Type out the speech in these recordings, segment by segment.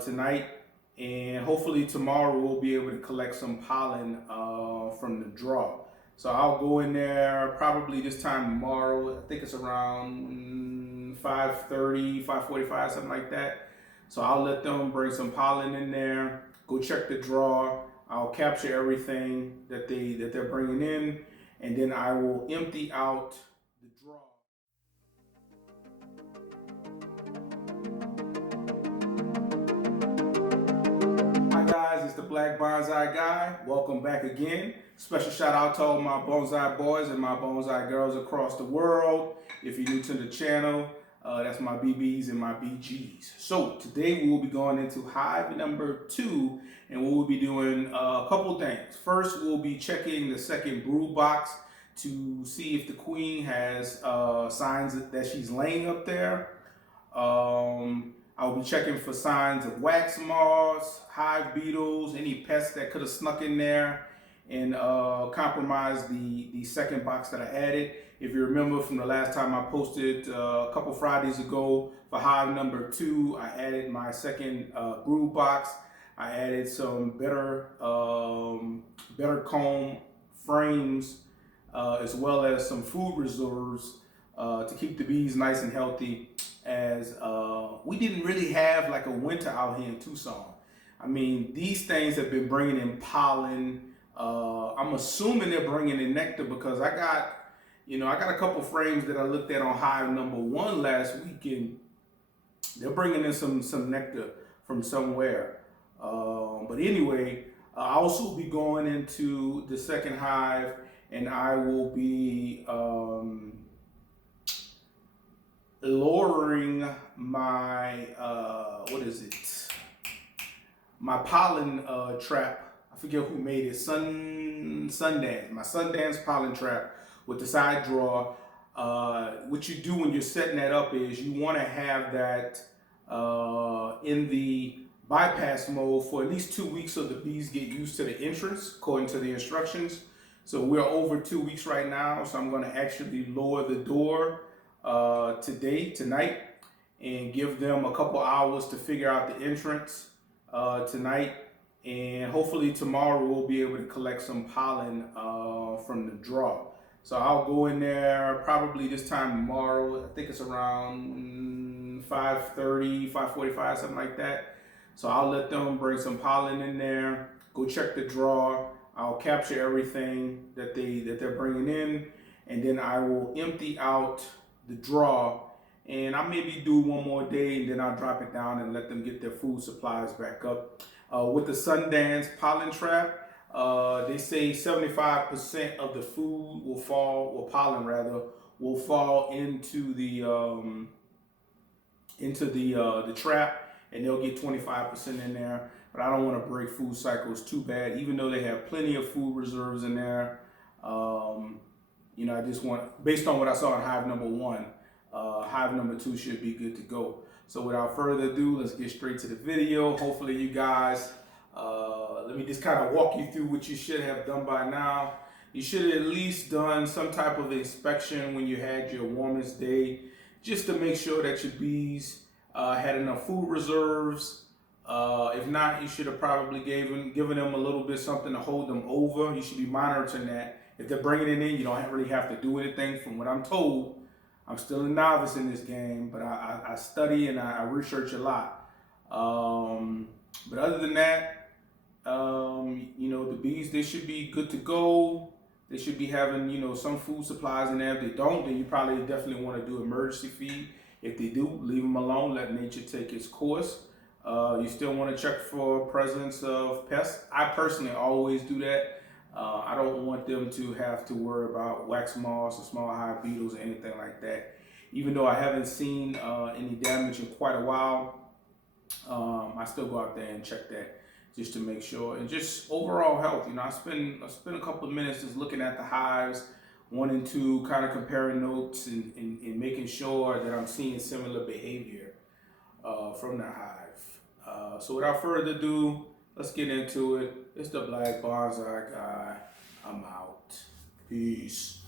tonight, and hopefully tomorrow we'll be able to collect some pollen from the draw. So I'll go in there probably this time tomorrow. I think it's around 5:30, 5:45, something like that. So I'll let them bring some pollen in there, go check the draw. I'll capture everything that they're bringing in, and then I will empty out the draw. Hi guys, it's the Black Bonsai Guy. Welcome back again. Special shout out to all my bonsai boys and my bonsai girls across the world. If you're new to the channel, that's my BBs and my BGs. So today we will be going into hive number 2, and we will be doing a couple things. First, we'll be checking the second brood box to see if the queen has signs that she's laying up there. I'll be checking for signs of wax moths, hive beetles, any pests that could have snuck in there and compromised the second box that I added. If you remember from the last time I posted a couple Fridays ago for hive number 2, I added my second brood box. I added some better comb frames as well as some food reserves to keep the bees nice and healthy, as we didn't really have like a winter out here in Tucson. I mean, these things have been bringing in pollen. I'm assuming they're bringing in nectar because I got a couple frames that I looked at on hive number 1 last week, and they're bringing in some nectar from somewhere. But anyway, I'll also be going into the second hive, and I will be lowering my my pollen trap. I forget who made it. Sundance. My Sundance Pollen Trap with the side drawer. What you do when you're setting that up is you want to have that in the bypass mode for at least 2 weeks so the bees get used to the entrance according to the instructions. So we're over 2 weeks right now, so I'm going to actually lower the door tonight, and give them a couple hours to figure out the entrance tonight, and hopefully tomorrow we'll be able to collect some pollen from the draw. So I'll go in there probably this time tomorrow. I think it's around 5:30, 5:45, something like that. So I'll let them bring some pollen in there, go check the draw. I'll capture everything that they're bringing in, and then I will empty out the draw, and I maybe do one more day, and then I'll drop it down and let them get their food supplies back up. With the Sundance Pollen Trap, they say 75% of the food will fall, or pollen rather, will fall into the trap, and they'll get 25% in there. But I don't want to break food cycles too bad, even though they have plenty of food reserves in there. I just want, based on what I saw in hive number 1, hive number 2 should be good to go. So without further ado, let's get straight to the video. Hopefully you guys, let me just kind of walk you through what you should have done by now. You should have at least done some type of inspection when you had your warmest day, just to make sure that your bees had enough food reserves. If not, you should have probably given them a little bit something to hold them over. You should be monitoring that. If they're bringing it in, you don't really have to do anything. From what I'm told, I'm still a novice in this game, but I study and I research a lot. But other than that, the bees, they should be good to go. They should be having, some food supplies in there. If they don't, then you probably definitely want to do emergency feed. If they do, leave them alone. Let nature take its course. You still want to check for presence of pests. I personally always do that. I don't want them to have to worry about wax moths or small hive beetles or anything like that. Even though I haven't seen any damage in quite a while, I still go out there and check that just to make sure. And just overall health, I spend a couple of minutes just looking at the hives, 1 and 2, kind of comparing notes and making sure that I'm seeing similar behavior from the hive. So without further ado, let's get into it. It's the Black Bonsai Guy. I'm out. Peace.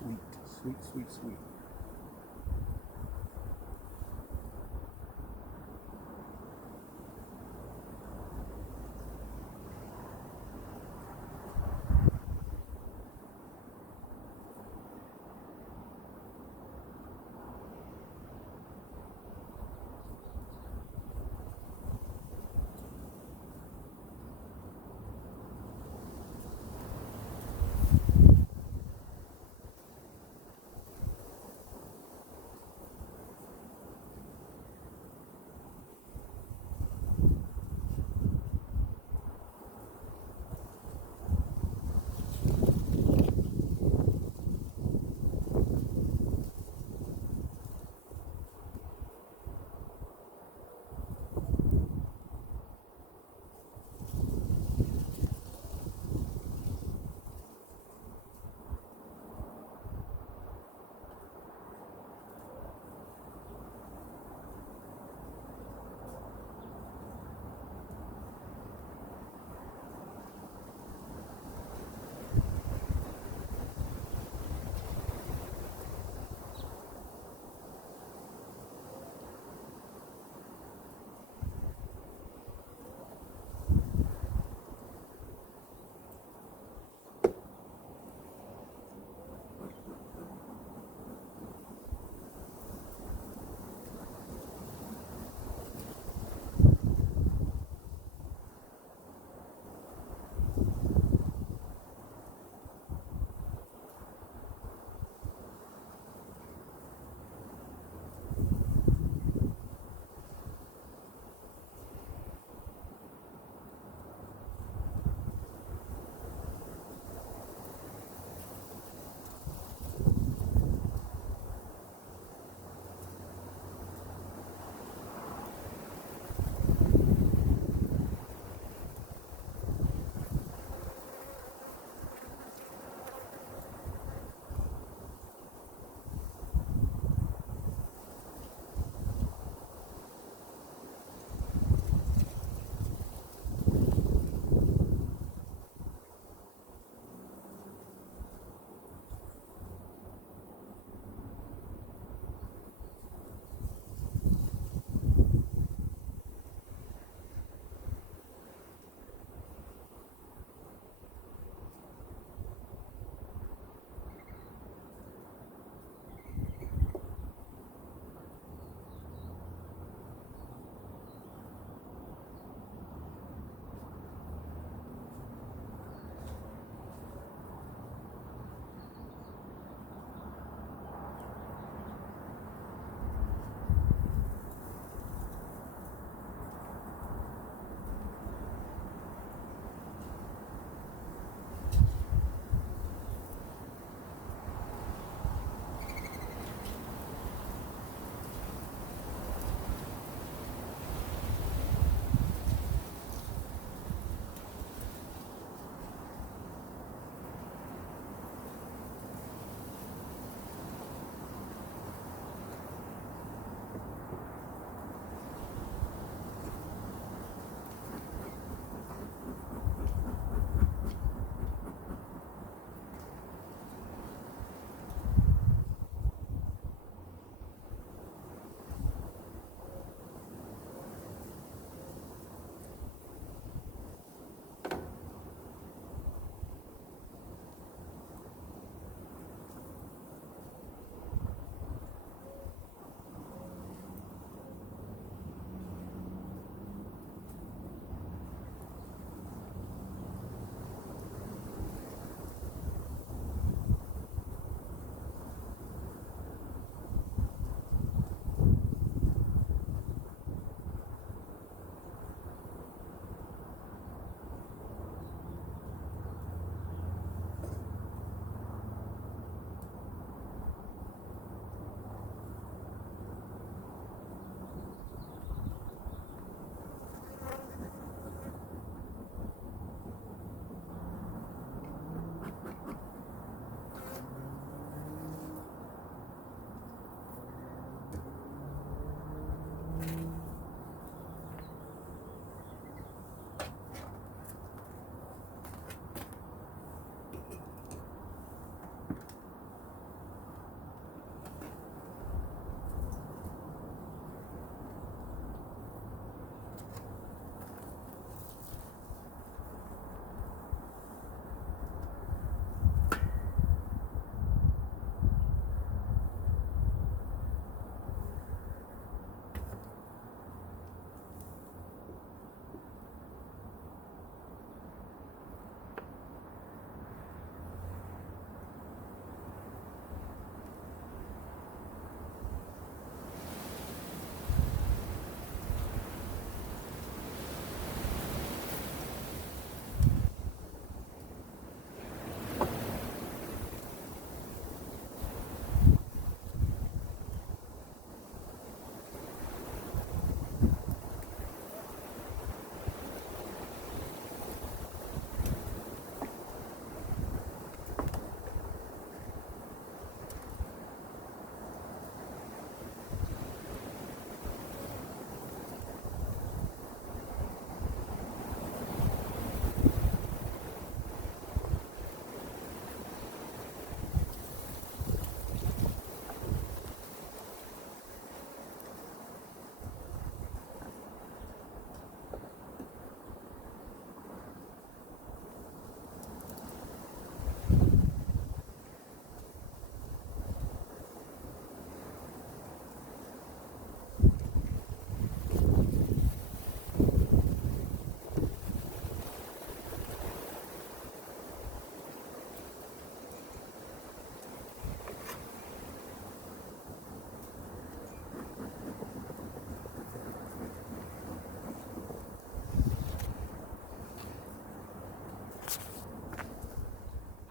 sweet, sweet, sweet, sweet.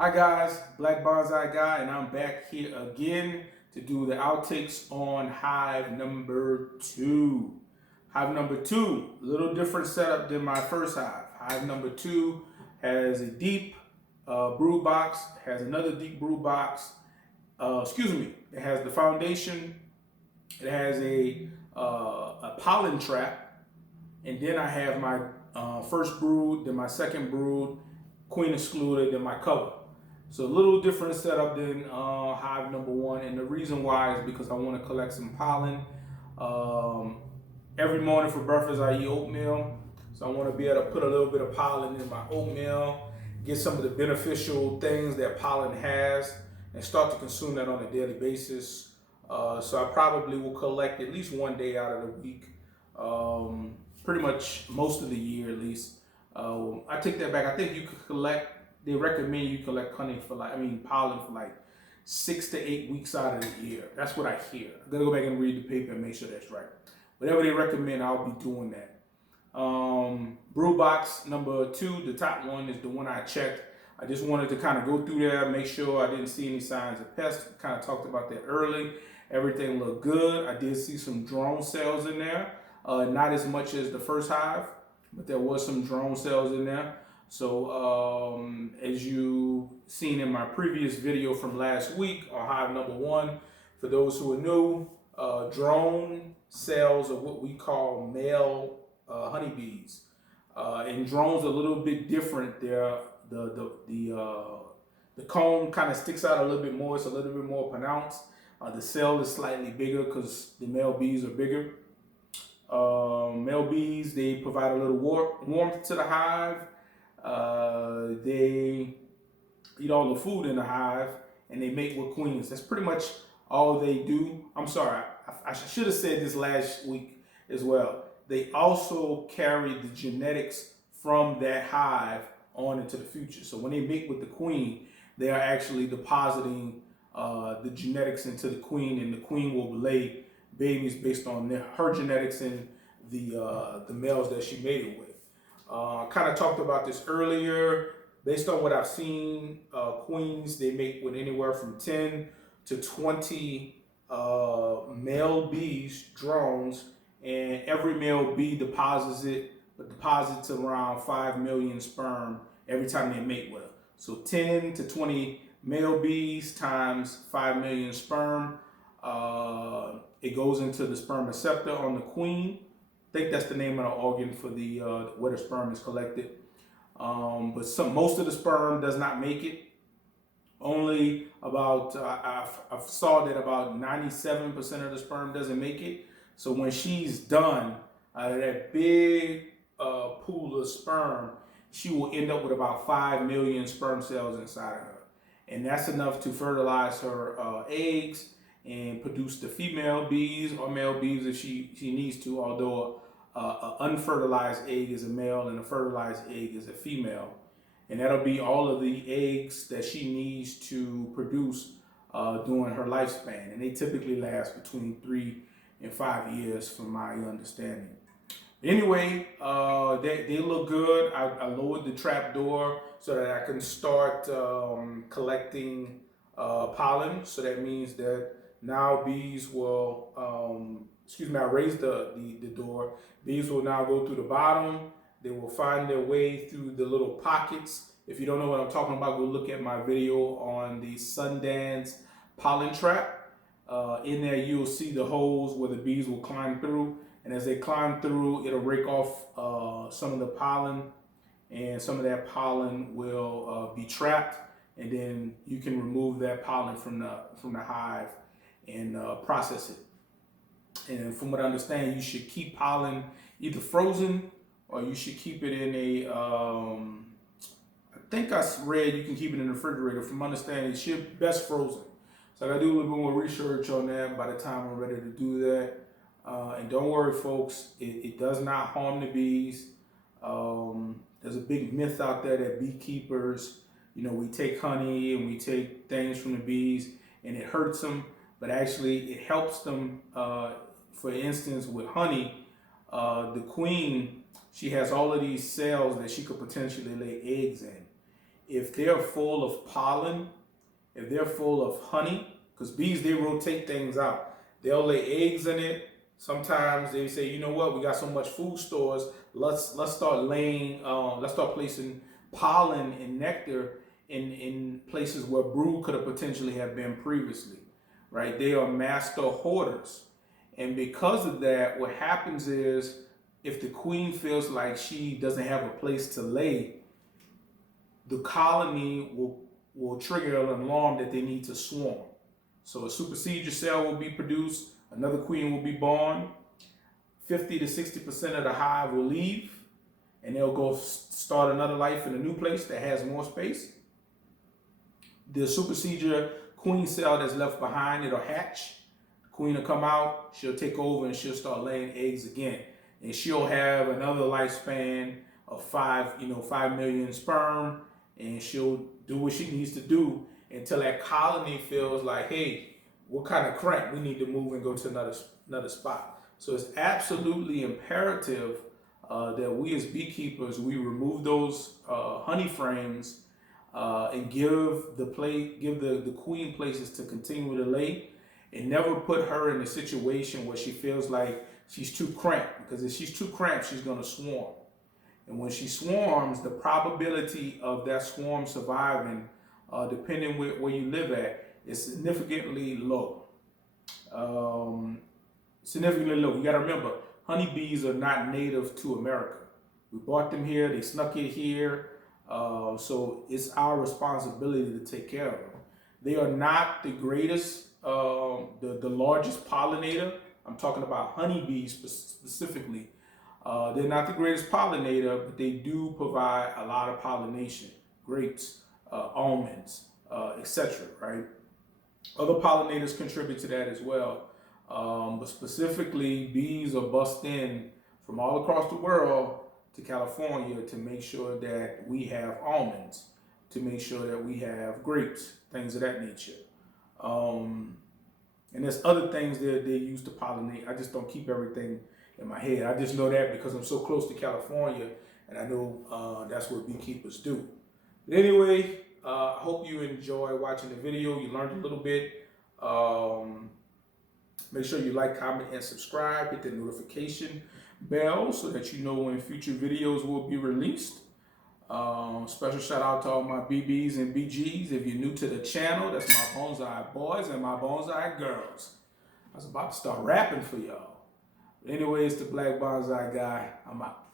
Hi guys, Black Bonsai Guy, and I'm back here again to do the outtakes on hive number 2. Hive number 2, a little different setup than my first hive. Hive number 2 has a deep brood box, has another deep brood box. It has the foundation. It has a pollen trap, and then I have my first brood, then my second brood, queen excluded, then my cover. So a little different setup than hive number 1, and the reason why is because I want to collect some pollen. Every morning for breakfast I eat oatmeal, so I want to be able to put a little bit of pollen in my oatmeal, get some of the beneficial things that pollen has, and start to consume that on a daily basis. So I probably will collect at least one day out of the week, pretty much most of the year at least. I take that back. I think you could collect. They recommend you collect honey for pollen for like 6 to 8 weeks out of the year. That's what I hear. I'm gonna go back and read the paper and make sure that's right. Whatever they recommend, I'll be doing that. Brew box number 2, the top one, is the one I checked. I just wanted to kind of go through there, make sure I didn't see any signs of pests. Kind of talked about that early. Everything looked good. I did see some drone cells in there. Not as much as the first hive, but there was some drone cells in there. So as you seen in my previous video from last week on hive number 1, for those who are new, drone cells are what we call male honeybees. And drones are a little bit different. They're the comb kind of sticks out a little bit more. It's a little bit more pronounced. The cell is slightly bigger because the male bees are bigger. Male bees, they provide a little warmth to the hive. They eat all the food in the hive, and they mate with queens. That's pretty much all they do. I'm sorry, I should have said this last week as well. They also carry the genetics from that hive on into the future. So when they mate with the queen, they are actually depositing the genetics into the queen, and the queen will lay babies based on her genetics and the males that she mated with. Kind of talked about this earlier. Based on what I've seen, queens, they mate with anywhere from 10 to 20 male bees, drones, and every male bee deposits around 5 million sperm every time they mate with her. So 10 to 20 male bees times 5 million sperm. It goes into the sperm receptor on the queen. I think that's the name of the organ for the where the sperm is collected. But most of the sperm does not make it. Only about I saw that about 97% of the sperm doesn't make it. So when she's done, out of that big pool of sperm, she will end up with about 5 million sperm cells inside of her, and that's enough to fertilize her eggs and produce the female bees or male bees if she needs to, although an unfertilized egg is a male and a fertilized egg is a female. And that'll be all of the eggs that she needs to produce during her lifespan. And they typically last between 3 and 5 years from my understanding. Anyway, they look good. I lowered the trap door so that I can start collecting pollen. So that means that now bees will, I raised the door. Bees will now go through the bottom. They will find their way through the little pockets. If you don't know what I'm talking about, go look at my video on the Sundance Pollen Trap. In there, you'll see the holes where the bees will climb through. And as they climb through, it'll rake off some of the pollen, and some of that pollen will be trapped. And then you can remove that pollen from the hive and process it. And from what I understand, you should keep pollen either frozen or you should keep it in a, I think I read you can keep it in the refrigerator. From my understanding, it should best frozen. So I gotta do a little bit more research on that by the time I'm ready to do that. And don't worry, folks, it does not harm the bees. There's a big myth out there that beekeepers, we take honey and we take things from the bees and it hurts them, but actually it helps them. For instance, with honey, the queen, she has all of these cells that she could potentially lay eggs in. if they're full of pollen, if they're full of honey, because bees, they rotate things out. They'll lay eggs in it. Sometimes they say, you know what, we got so much food stores, let's start let's start placing pollen and nectar in places where brood could have potentially have been previously, right? They are master hoarders. And because of that, what happens is if the queen feels like she doesn't have a place to lay, the colony will trigger an alarm that they need to swarm. So a supersedure cell will be produced, another queen will be born, 50 to 60% of the hive will leave, and they'll go start another life in a new place that has more space. The supersedure queen cell that's left behind, it'll hatch. The queen will come out, she'll take over, and she'll start laying eggs again. And she'll have another lifespan of 5 million sperm, and she'll do what she needs to do until that colony feels like, hey, we're kind of cramped. We need to move and go to another spot. So it's absolutely imperative that we as beekeepers, we remove those honey frames and give the queen places to continue to lay, and never put her in a situation where she feels like she's too cramped, because if she's too cramped, she's going to swarm. And when she swarms, the probability of that swarm surviving, depending where you live at, is significantly low. Significantly low. You got to remember, honeybees are not native to America. We bought them here, they snuck it here, so it's our responsibility to take care of them. They are not the greatest, the largest pollinator. I'm talking about honeybees specifically. They're not the greatest pollinator, but they do provide a lot of pollination, grapes, almonds, etc., right? Other pollinators contribute to that as well. But specifically, bees are bussed in from all across the world to California to make sure that we have almonds, to make sure that we have grapes, things of that nature. And there's other things that they use to pollinate. I just don't keep everything in my head. I just know that because I'm so close to California, and I know that's what beekeepers do. But anyway, I hope you enjoy watching the video. You learned a little bit. Make sure you like, comment, and subscribe. Hit the notification bell so that you know when future videos will be released. Special shout out to all my BBs and BGs. If you're new to the channel, that's my bonsai boys and my bonsai girls. I was about to start rapping for y'all. But anyway, it's the Black Bonsai Guy. I'm out.